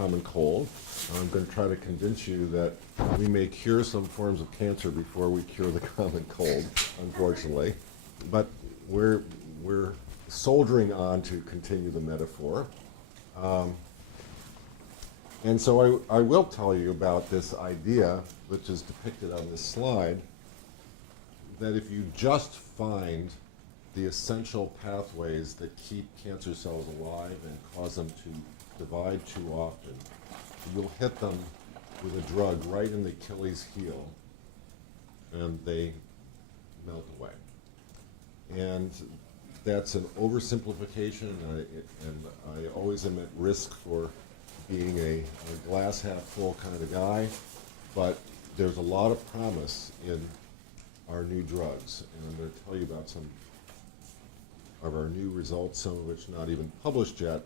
common cold. I'm going to try to convince you that we may cure some forms of cancer before we cure the common cold, unfortunately. But we're soldiering on to continue the metaphor. And so I will tell you about this idea, which is depicted on this slide, that if you just find the essential pathways that keep cancer cells alive and cause them to divide too often, you'll hit them with a drug right in the Achilles heel, and they melt away. And that's an oversimplification, and I always am at risk for being a glass half full kind of guy, but there's a lot of promise in our new drugs, and I'm going to tell you about some of our new results, some of which not even published yet,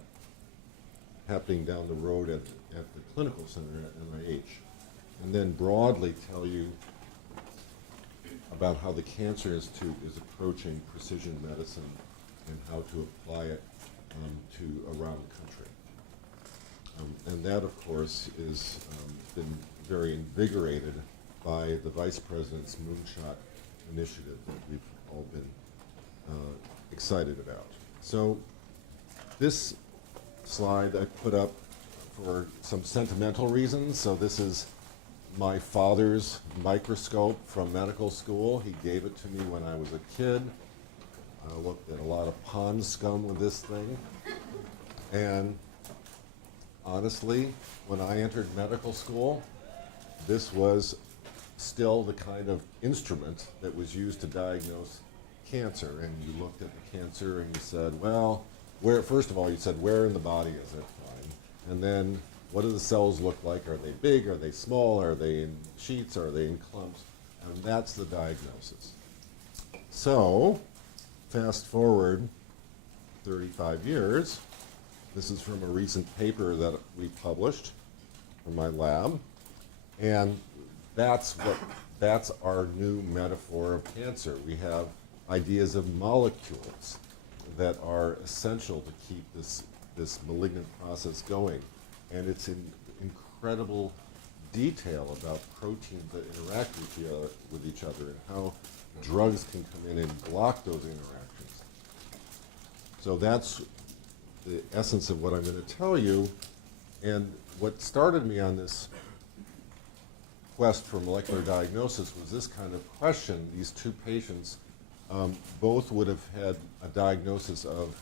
happening down the road at the clinical center at NIH, and then broadly tell you about how the Cancer Institute is approaching precision medicine and how to apply it to around the country. And that, of course, is been very invigorated by the Vice President's Moonshot initiative that we've all been excited about. So this slide I put up for some sentimental reasons. So this is my father's microscope from medical school. He gave it to me when I was a kid. I looked at a lot of pond scum with this thing. And honestly, when I entered medical school, this was still the kind of instrument that was used to diagnose cancer. And you looked at the cancer and you said, well, first of all, you said, where in the body is it? Fine. And then, what do the cells look like? Are they big? Are they small? Are they in sheets? Are they in clumps? And that's the diagnosis. So, fast forward 35 years. This is from a recent paper that we published from my lab. And that's our new metaphor of cancer. We have ideas of molecules that are essential to keep this malignant process going. And it's in incredible detail about proteins that interact with each other and how drugs can come in and block those interactions. So that's the essence of what I'm going to tell you. And what started me on this quest for molecular diagnosis was this kind of question. These two patients both would have had a diagnosis of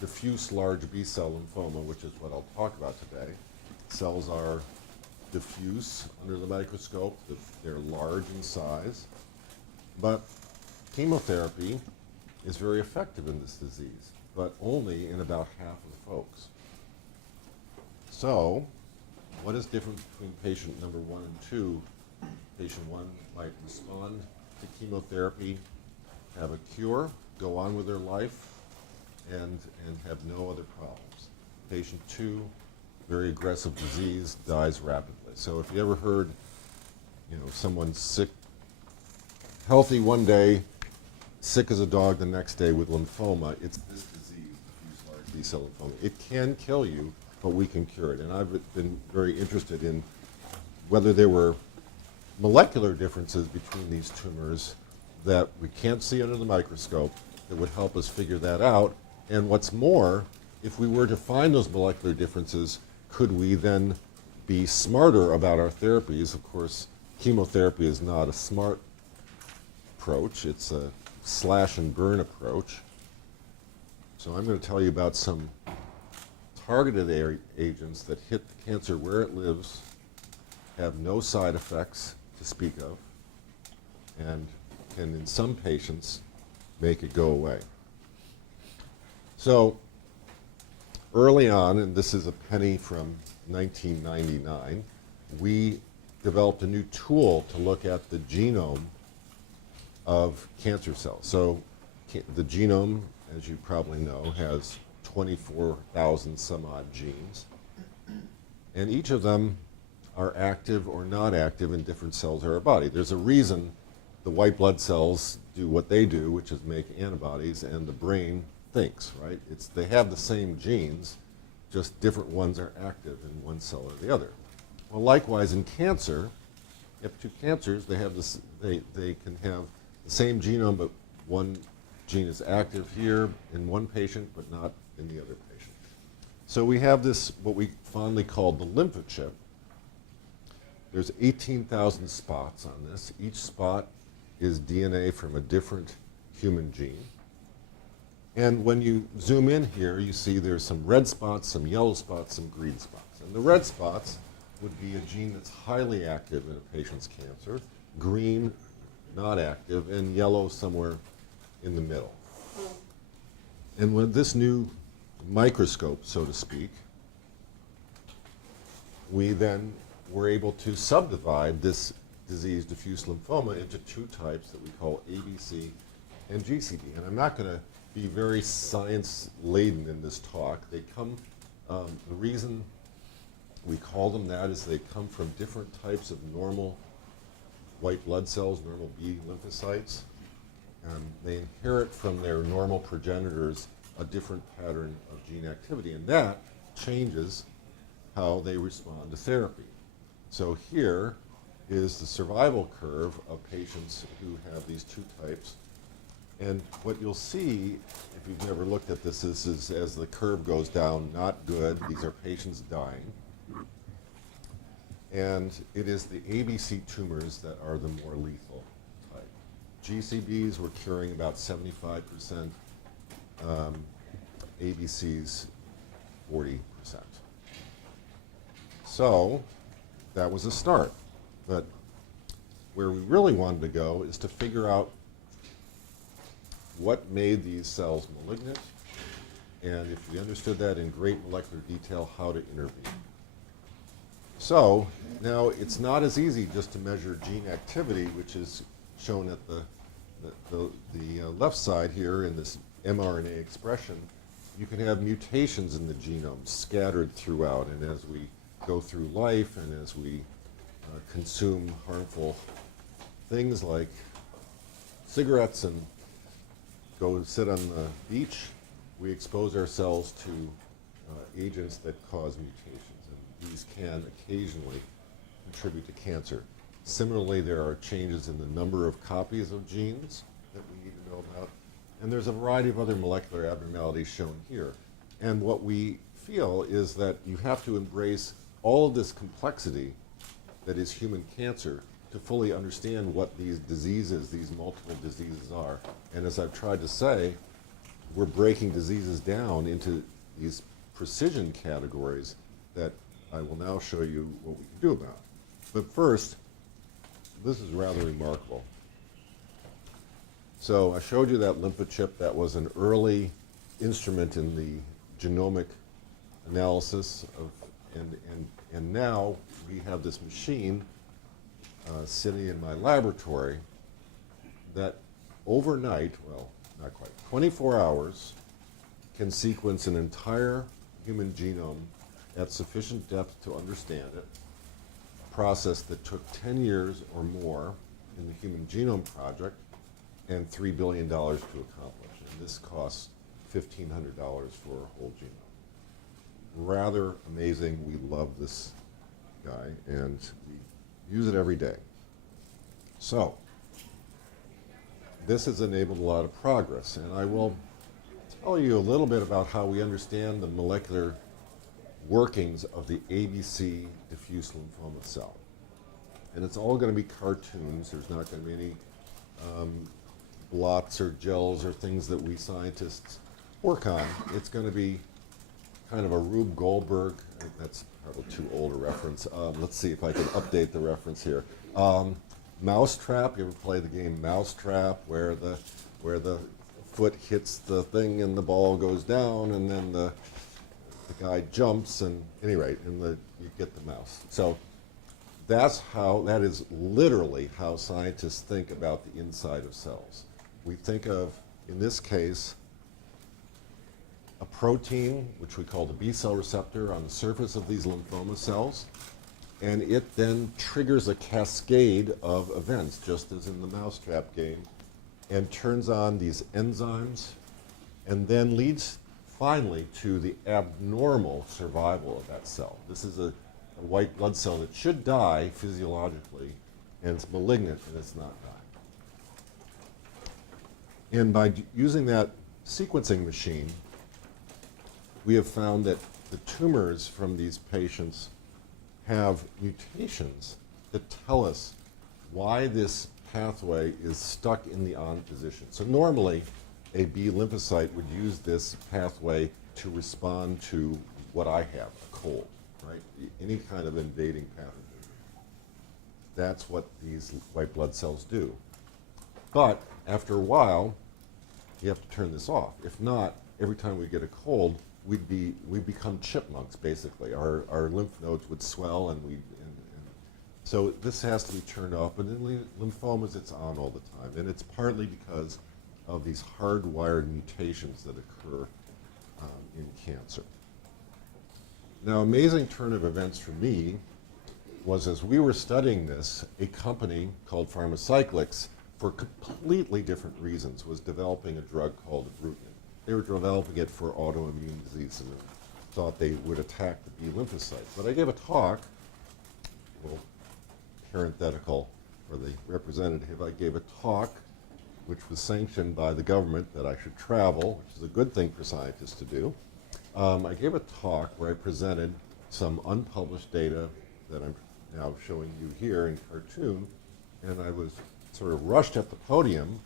diffuse large B-cell lymphoma, which is what I'll talk about today. Cells are diffuse under the microscope. They're large in size. But chemotherapy is very effective in this disease, but only in about half of the folks. So, what is different between patient number 1 and 2? Patient 1 might respond to chemotherapy, have a cure, go on with their life, and have no other problems. Patient 2, very aggressive disease, dies rapidly. So if you ever heard, someone sick, healthy one day, sick as a dog the next day with lymphoma, it's this disease, diffuse large B-cell lymphoma. It can kill you, but we can cure it. And I've been very interested in whether there were molecular differences between these tumors that we can't see under the microscope that would help us figure that out. And what's more, if we were to find those molecular differences, could we then be smarter about our therapies? Of course, chemotherapy is not a smart approach. It's a slash and burn approach. So I'm going to tell you about some targeted agents that hit the cancer where it lives, have no side effects to speak of, and can, in some patients, make it go away. So early on, and this is a penny from 1999, we developed a new tool to look at the genome of cancer cells. So the genome, as you probably know, has 24,000 some odd genes. And each of them are active or not active in different cells of our body. There's a reason the white blood cells do what they do, which is make antibodies, and the brain thinks, right? They have the same genes just different ones are active in one cell or the other. Well, likewise in cancer, you have two cancers, they have this, they can have the same genome, but one gene is active here in one patient, but not in the other patient. So we have this, what we fondly call the lymphochip. There's 18,000 spots on this. Each spot is DNA from a different human gene. And when you zoom in here, you see there's some red spots, some yellow spots, some green spots. And the red spots would be a gene that's highly active in a patient's cancer, green, not active, and yellow somewhere in the middle. And with this new microscope, so to speak, we then were able to subdivide this disease, diffuse lymphoma, into two types that we call ABC and GCB. And I'm not going to be very science-laden in this talk. They come, the reason we call them that is they come from different types of normal white blood cells, normal B lymphocytes. They inherit from their normal progenitors a different pattern of gene activity, and that changes how they respond to therapy. So here is the survival curve of patients who have these two types. And what you'll see, if you've never looked at this, is as the curve goes down, not good. These are patients dying. And it is the ABC tumors that are the more lethal type. GCBs were curing about 75%, ABCs 40%. So that was a start. But where we really wanted to go is to figure out what made these cells malignant, and if we understood that in great molecular detail, how to intervene. So now it's not as easy just to measure gene activity, which is shown at the left side here in this mRNA expression. You can have mutations in the genome scattered throughout, and as we go through life and as we consume harmful things like cigarettes and go sit on the beach, we expose ourselves to agents that cause mutations, and these can occasionally contribute to cancer. Similarly, there are changes in the number of copies of genes that we need to know about, and there's a variety of other molecular abnormalities shown here. And what we feel is that you have to embrace all of this complexity that is human cancer to fully understand what these diseases, these multiple diseases are. And as I've tried to say, we're breaking diseases down into these precision categories that I will now show you what we can do about. But first, this is rather remarkable. So I showed you that lymphochip. That was an early instrument in the genomic analysis of, and now we have this machine sitting in my laboratory that overnight, well, not quite, 24 hours, can sequence an entire human genome at sufficient depth to understand it, a process that took 10 years or more in the Human Genome Project and $3 billion to accomplish. And this costs $1,500 for a whole genome. Rather amazing. We love this guy, and we use it every day. So this has enabled a lot of progress, and I will tell you a little bit about how we understand the molecular workings of the ABC diffuse lymphoma cell. And it's all going to be cartoons. There's not going to be any blots or gels or things that we scientists work on. It's going to be kind of a Rube Goldberg, I think that's probably too old a reference. Let's see if I can update the reference here. Mousetrap, you ever play the game Mousetrap, where the foot hits the thing and the ball goes down, and then the guy jumps, and at any rate, and you get the mouse. So that is literally how scientists think about the inside of cells. We think of, in this case, a protein, which we call the B cell receptor, on the surface of these lymphoma cells, and it then triggers a cascade of events, just as in the mousetrap game, and turns on these enzymes, and then leads finally to the abnormal survival of that cell. This is a white blood cell that should die physiologically, and it's malignant and it's not dying. And by using that sequencing machine, we have found that the tumors from these patients have mutations that tell us why this pathway is stuck in the on position. So normally, a B lymphocyte would use this pathway to respond to what I have, a cold, right? Any kind of invading pathogen. That's what these white blood cells do. But after a while, you have to turn this off. If not, every time we get a cold, we become chipmunks, basically. Our lymph nodes would swell, and so this has to be turned off. But in lymphomas, it's on all the time, and it's partly because of these hardwired mutations that occur in cancer. Now, amazing turn of events for me was, as we were studying this, a company called Pharmacyclics, for completely different reasons, was developing a drug called ibrutinib. They were developing it for autoimmune diseases and thought they would attack the B lymphocytes. But I gave a talk, a little parenthetical for the representative, I gave a talk which was sanctioned by the government that I should travel, which is a good thing for scientists to do. I gave a talk where I presented some unpublished data that I'm now showing you here in cartoon, and I was sort of rushed at the podium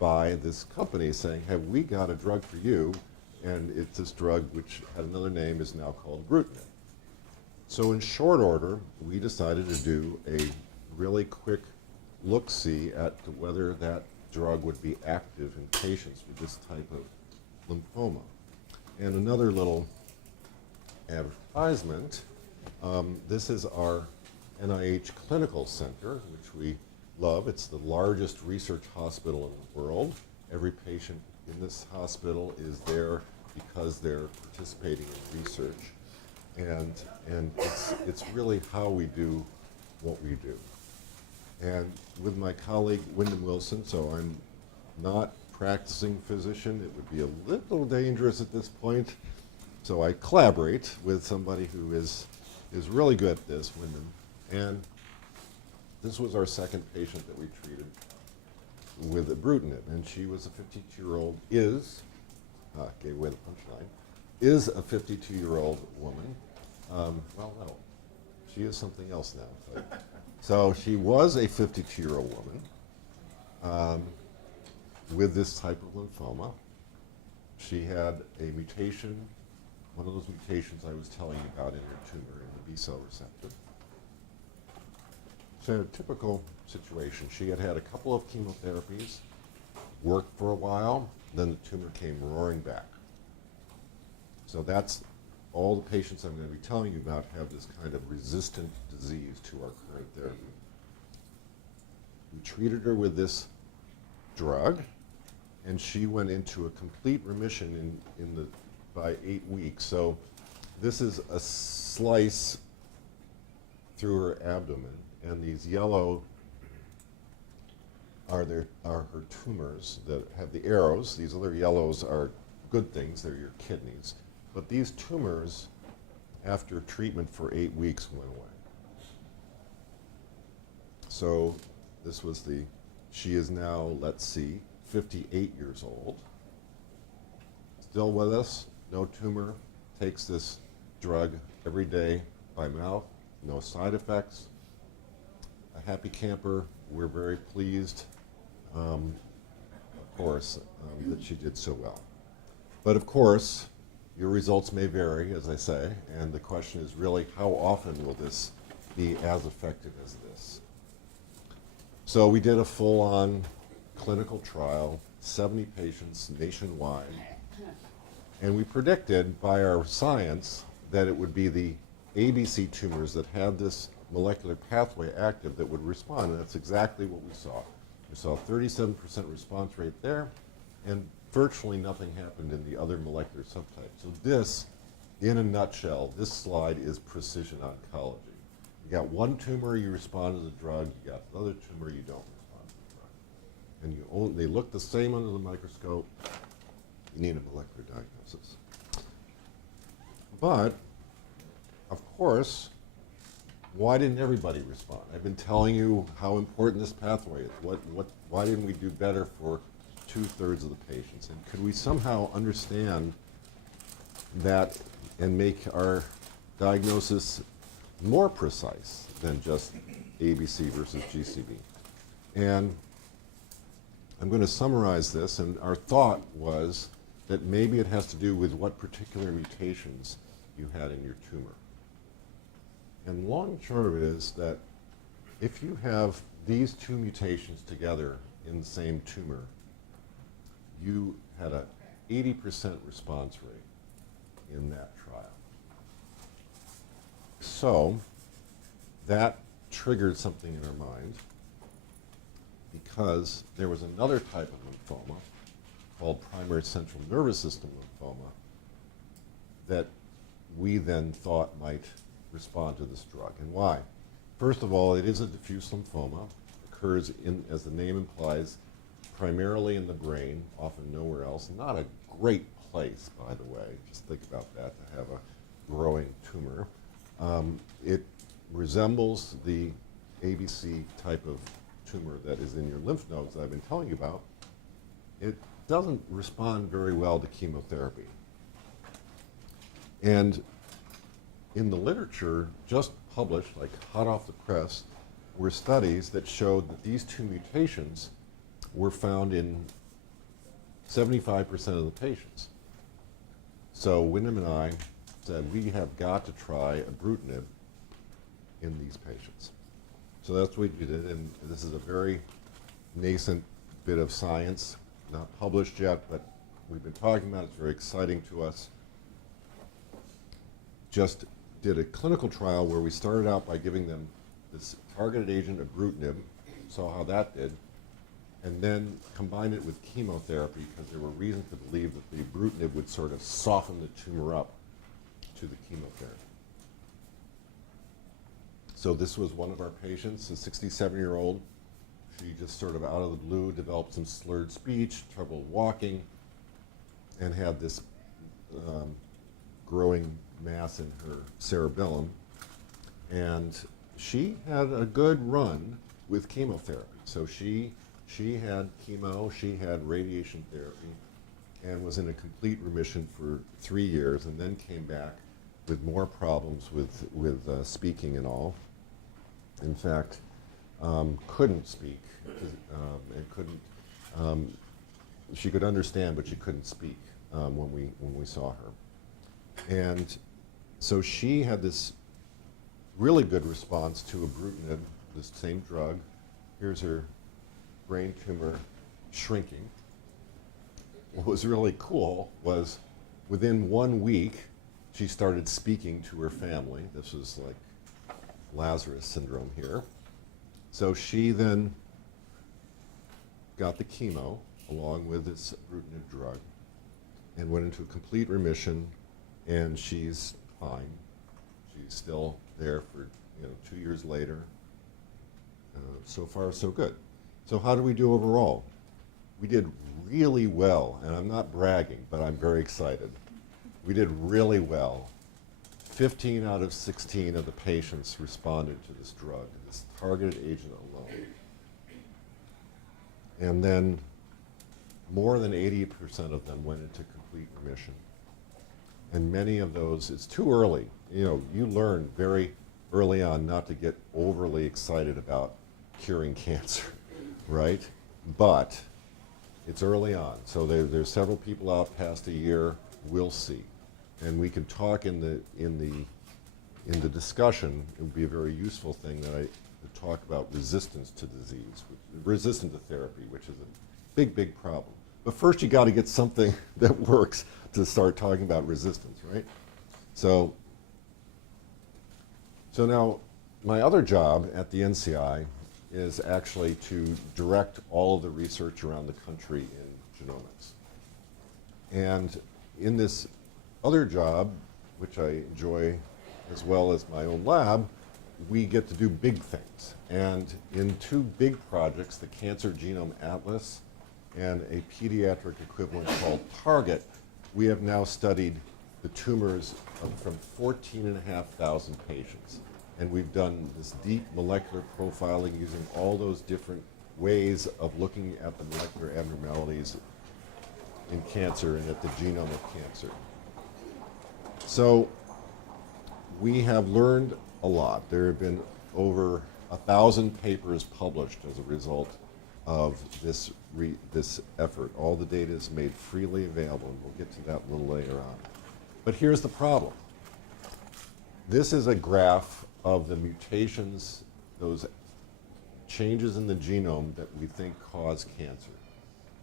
by this company saying, have we got a drug for you? And it's this drug, which had another name, is now called ibrutinib. So in short order, we decided to do a really quick look-see at whether that drug would be active in patients with this type of lymphoma. And another little advertisement, this is our NIH Clinical Center, which we love. It's the largest research hospital in the world. Every patient in this hospital is there because they're participating in research. And it's really how we do what we do. And with my colleague Wyndham Wilson, so I'm not practicing physician, it would be a little dangerous at this point. So I collaborate with somebody who is really good at this, Wyndham. And this was our second patient that we treated with ibrutinib, and she was a 52-year-old, gave away the punchline, is a 52-year-old woman. Well, no, she is something else now. So she was a 52-year-old woman with this type of lymphoma. She had a mutation, one of those mutations I was telling you about in her tumor, in the B-cell receptor. So a typical situation. She had had a couple of chemotherapies, worked for a while, then the tumor came roaring back. So that's all the patients I'm going to be telling you about have this kind of resistant disease to our current therapy. We treated her with this drug, and she went into a complete remission by 8 weeks. So this is a slice through her abdomen, and these yellow are her tumors that have the arrows. These other yellows are good things, they're your kidneys. But these tumors, after treatment for 8 weeks, went away. So this was she is now, let's see, 58 years old. Still with us, no tumor, takes this drug every day by mouth, no side effects. A happy camper. We're very pleased, of course, that she did so well. But of course, your results may vary, as I say, and the question is really how often will this be as effective as this? So we did a full-on clinical trial, 70 patients nationwide, and we predicted by our science that it would be the ABC tumors that had this molecular pathway active that would respond, and that's exactly what we saw. We saw a 37% response rate there, and virtually nothing happened in the other molecular subtypes. So this, in a nutshell, this slide is precision oncology. You got one tumor, you respond to the drug. You got the other tumor, you don't respond to the drug. And they look the same under the microscope. You need a molecular diagnosis. But, of course, why didn't everybody respond? I've been telling you how important this pathway is. Why didn't we do better for 2/3 of the patients? And could we somehow understand that and make our diagnosis more precise than just ABC versus GCB? And I'm going to summarize this, and our thought was that maybe it has to do with what particular mutations you had in your tumor. And long and short of it is that if you have these two mutations together in the same tumor, you had an 80% response rate in that trial. So that triggered something in our mind, because there was another type of lymphoma called primary central nervous system lymphoma that we then thought might respond to this drug. And why? First of all, it is a diffuse lymphoma. It occurs in, as the name implies, primarily in the brain, often nowhere else. Not a great place, by the way. Just think about that, to have a growing tumor. It resembles the ABC type of tumor that is in your lymph nodes that I've been telling you about. It doesn't respond very well to chemotherapy. And in the literature, just published, like hot off the press, were studies that showed that these two mutations were found in 75% of the patients. So Wyndham and I said, we have got to try ibrutinib in these patients. So that's what we did, and this is a very nascent bit of science, not published yet, but we've been talking about it. It's very exciting to us. Just did a clinical trial where we started out by giving them this targeted agent ibrutinib, saw how that did, and then combined it with chemotherapy because there were reasons to believe that the ibrutinib would sort of soften the tumor up to the chemotherapy. So this was one of our patients, a 67-year-old. She just sort of out of the blue developed some slurred speech, trouble walking, and had this growing mass in her cerebellum. And she had a good run with chemotherapy. So she had chemo, she had radiation therapy, and was in a complete remission for 3 years, and then came back with more problems with speaking and all. In fact, couldn't speak, and couldn't. She could understand, but she couldn't speak when we saw her. And so she had this really good response to ibrutinib, this same drug. Here's her brain tumor shrinking. What was really cool was within 1 week, she started speaking to her family. This was like Lazarus syndrome here. So she then got the chemo along with this ibrutinib drug and went into a complete remission, and she's fine. She's still there for 2 years later. So far, so good. So how do we do overall? We did really well, and I'm not bragging, but I'm very excited. We did really well. 15 out of 16 of the patients responded to this drug, this targeted agent alone. And then more than 80% of them went into complete remission. And many of those, it's too early. You learn very early on not to get overly excited about curing cancer, right? But it's early on. So there's several people out past a year. We'll see. And we can talk in the discussion. It would be a very useful thing that I would talk about resistance to disease, resistant to therapy, which is a big, big problem. But first, you got to get something that works to start talking about resistance, right? So now, my other job at the NCI is actually to direct all of the research around the country in genomics. And in this other job, which I enjoy as well as my own lab, we get to do big things. And in 2 big projects, the Cancer Genome Atlas and a pediatric equivalent called Target, we have now studied the tumors from 14,500 patients. And we've done this deep molecular profiling using all those different ways of looking at the molecular abnormalities in cancer and at the genome of cancer. So we have learned a lot. There have been over 1,000 papers published as a result of this effort. All the data is made freely available, and we'll get to that a little later on. But here's the problem. This is a graph of the mutations, those changes in the genome that we think cause cancer.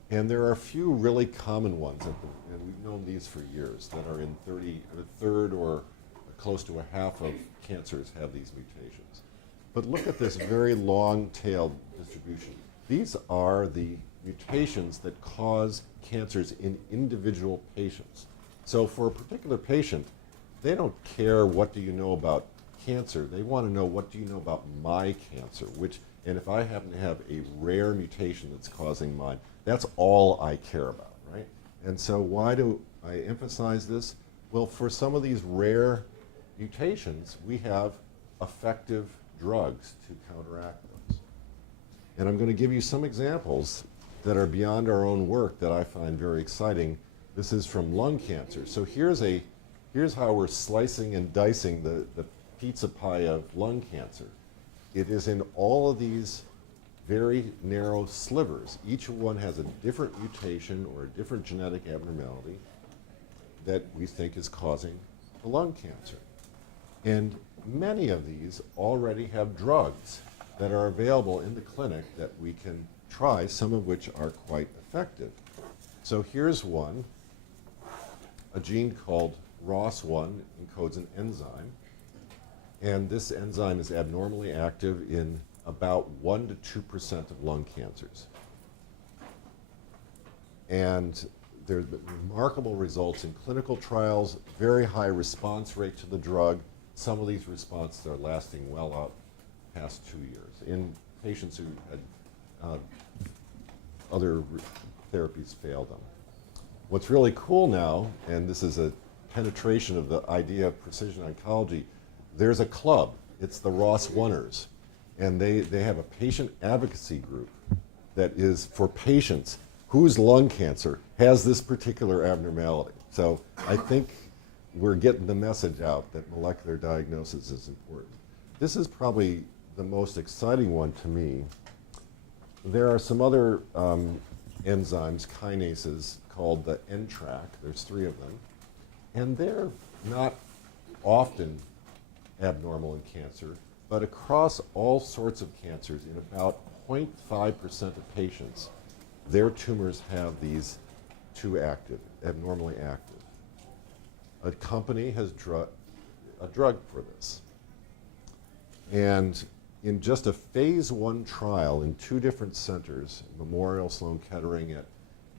And there are a few really common ones, and we've known these for years, that are in a third or close to a half of cancers have these mutations. But look at this very long-tailed distribution. These are the mutations that cause cancers in individual patients. So for a particular patient, they don't care what do you know about cancer. They want to know what do you know about my cancer, and if I happen to have a rare mutation that's causing mine, that's all I care about, right? And so why do I emphasize this? Well, for some of these rare mutations, we have effective drugs to counteract those. And I'm going to give you some examples that are beyond our own work that I find very exciting. This is from lung cancer. So here's how we're slicing and dicing the pizza pie of lung cancer. It is in all of these very narrow slivers. Each one has a different mutation or a different genetic abnormality that we think is causing the lung cancer. And many of these already have drugs that are available in the clinic that we can try, some of which are quite effective. So here's one, a gene called ROS1 encodes an enzyme. And this enzyme is abnormally active in about 1% to 2% of lung cancers. And there's been remarkable results in clinical trials, very high response rate to the drug. Some of these responses are lasting well out past 2 years in patients who had other therapies fail them. What's really cool now, and this is a penetration of the idea of precision oncology, there's a club. It's the ROS1ers. And they have a patient advocacy group that is for patients whose lung cancer has this particular abnormality. So I think we're getting the message out that molecular diagnosis is important. This is probably the most exciting one to me. There are some other enzymes, kinases, called the NTRK. There's 3 of them. And they're not often abnormal in cancer, but across all sorts of cancers, in about 0.5% of patients, their tumors have these 2 abnormally active. A company has a drug for this. And in just a phase 1 trial in 2 different centers, Memorial Sloan Kettering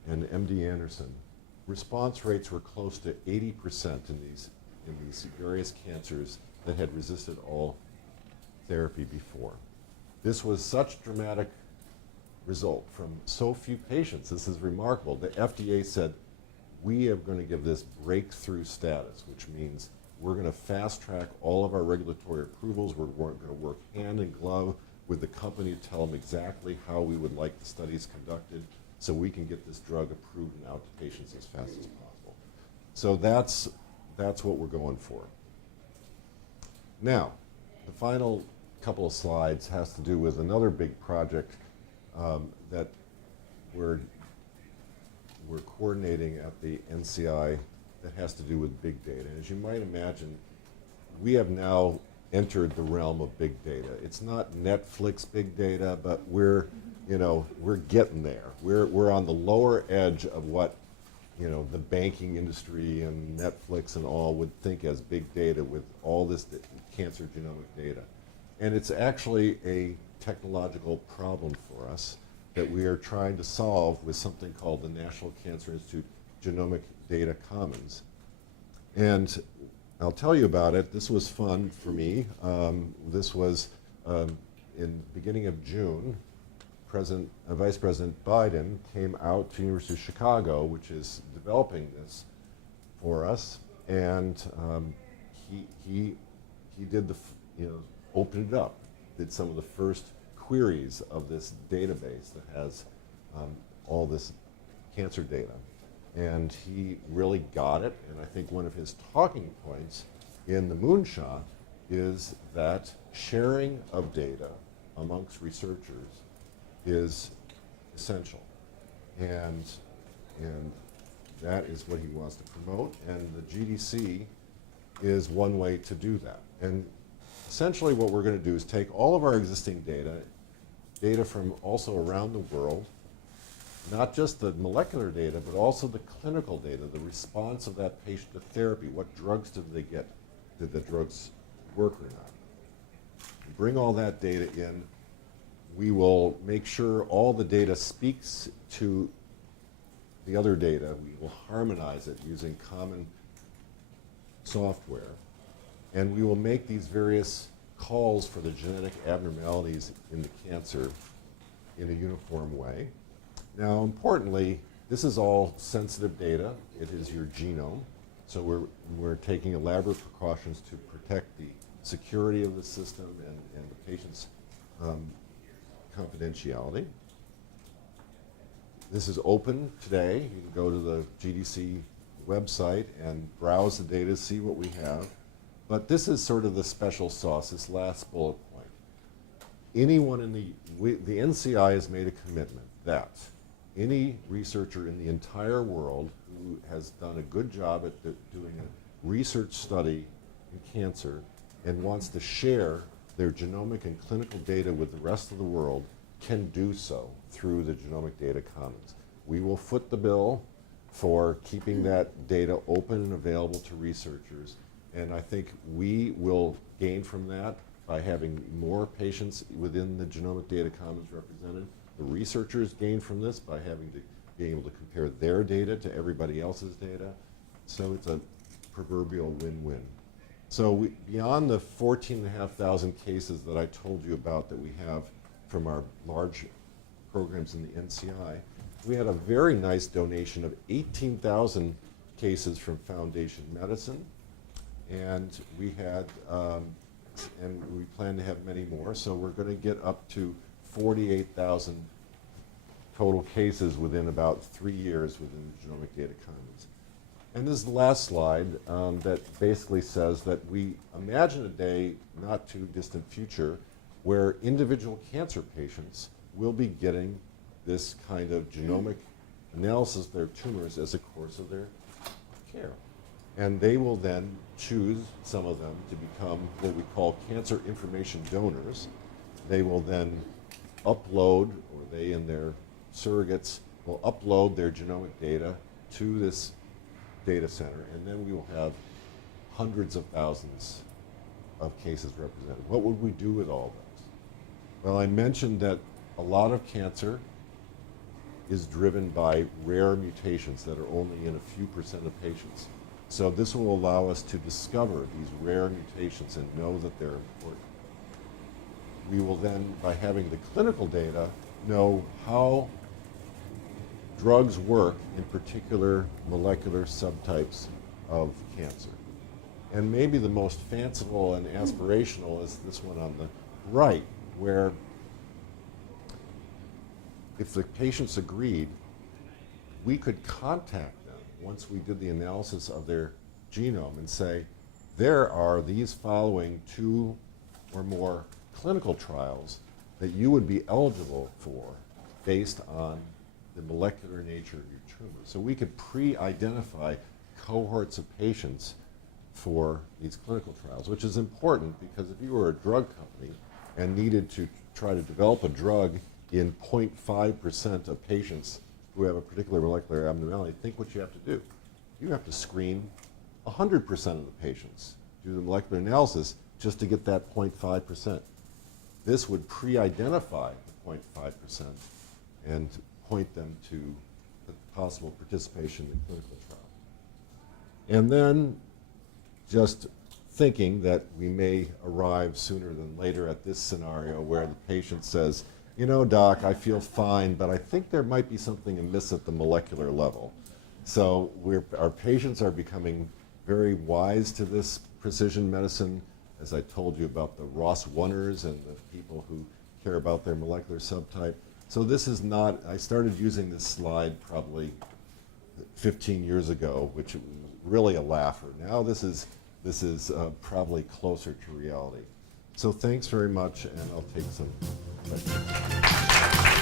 and MD Anderson, response rates were close to 80% in these various cancers that had resisted all therapy before. This was such dramatic result from so few patients. This is remarkable. The FDA said, we are going to give this breakthrough status, which means we're going to fast track all of our regulatory approvals. We're going to work hand in glove with the company to tell them exactly how we would like the studies conducted so we can get this drug approved and out to patients as fast as possible. So that's what we're going for. Now, the final couple of slides has to do with another big project that we're coordinating at the NCI that has to do with big data. As you might imagine, we have now entered the realm of big data. It's not Netflix big data, but we're getting there. We're on the lower edge of what the banking industry and Netflix and all would think as big data with all this cancer genomic data. And it's actually a technological problem for us that we are trying to solve with something called the National Cancer Institute Genomic Data Commons. And I'll tell you about it. This was fun for me. This was in the beginning of June. Vice President Biden came out to the University of Chicago, which is developing this for us, and he did opened it up, did some of the first queries of this database that has all this cancer data. And he really got it, and I think one of his talking points in the moonshot is that sharing of data amongst researchers is essential. And that is what he wants to promote, and the GDC is one way to do that. And essentially what we're going to do is take all of our existing data from also around the world, not just the molecular data, but also the clinical data, the response of that patient to therapy. What drugs did they get? Did the drugs work or not? Bring all that data in. We will make sure all the data speaks to the other data. We will harmonize it using common software. And we will make these various calls for the genetic abnormalities in the cancer in a uniform way. Now, importantly, this is all sensitive data. It is your genome. So we're taking elaborate precautions to protect the security of the system and the patient's confidentiality. This is open today. You can go to the GDC website and browse the data, see what we have. But this is sort of the special sauce, this last bullet point. Anyone in the NCI has made a commitment that any researcher in the entire world who has done a good job at doing a research study in cancer and wants to share their genomic and clinical data with the rest of the world can do so through the Genomic Data Commons. We will foot the bill for keeping that data open and available to researchers, and I think we will gain from that by having more patients within the Genomic Data Commons represented. The researchers gain from this by being able to compare their data to everybody else's data. So it's a proverbial win-win. So beyond the 14,500 cases that I told you about that we have from our large programs in the NCI, we had a very nice donation of 18,000 cases from Foundation Medicine, and we had, and we plan to have many more, so we're going to get up to 48,000 total cases within about 3 years within the Genomic Data Commons. And this is the last slide that basically says that we imagine a day, not too distant future, where individual cancer patients will be getting this kind of genomic analysis of their tumors as a course of their care. And they will then choose, some of them, to become what we call cancer information donors. They will then upload, or they and their surrogates will upload their genomic data to this data center, and then we will have hundreds of thousands of cases represented. What would we do with all those? Well, I mentioned that a lot of cancer is driven by rare mutations that are only in a few percent of patients. So this will allow us to discover these rare mutations and know that they're important. We will then, by having the clinical data, know how drugs work in particular molecular subtypes of cancer. And maybe the most fanciful and aspirational is this one on the right, where if the patients agreed, we could contact them once we did the analysis of their genome and say, there are these following 2 or more clinical trials that you would be eligible for based on the molecular nature of your tumor. So we could pre-identify cohorts of patients for these clinical trials, which is important because if you were a drug company and needed to try to develop a drug in 0.5% of patients who have a particular molecular abnormality, think what you have to do. You have to screen 100% of the patients, do the molecular analysis just to get that 0.5%. This would pre-identify the 0.5% and point them to the possible participation in the clinical trial. And then just thinking that we may arrive sooner than later at this scenario where the patient says, you know, doc, I feel fine, but I think there might be something amiss at the molecular level. So our patients are becoming very wise to this precision medicine, as I told you about the ROS1ers and the people who care about their molecular subtype. So this is not, I started using this slide probably 15 years ago, which was really a laugher. Now this is probably closer to reality. So thanks very much, and I'll take some questions.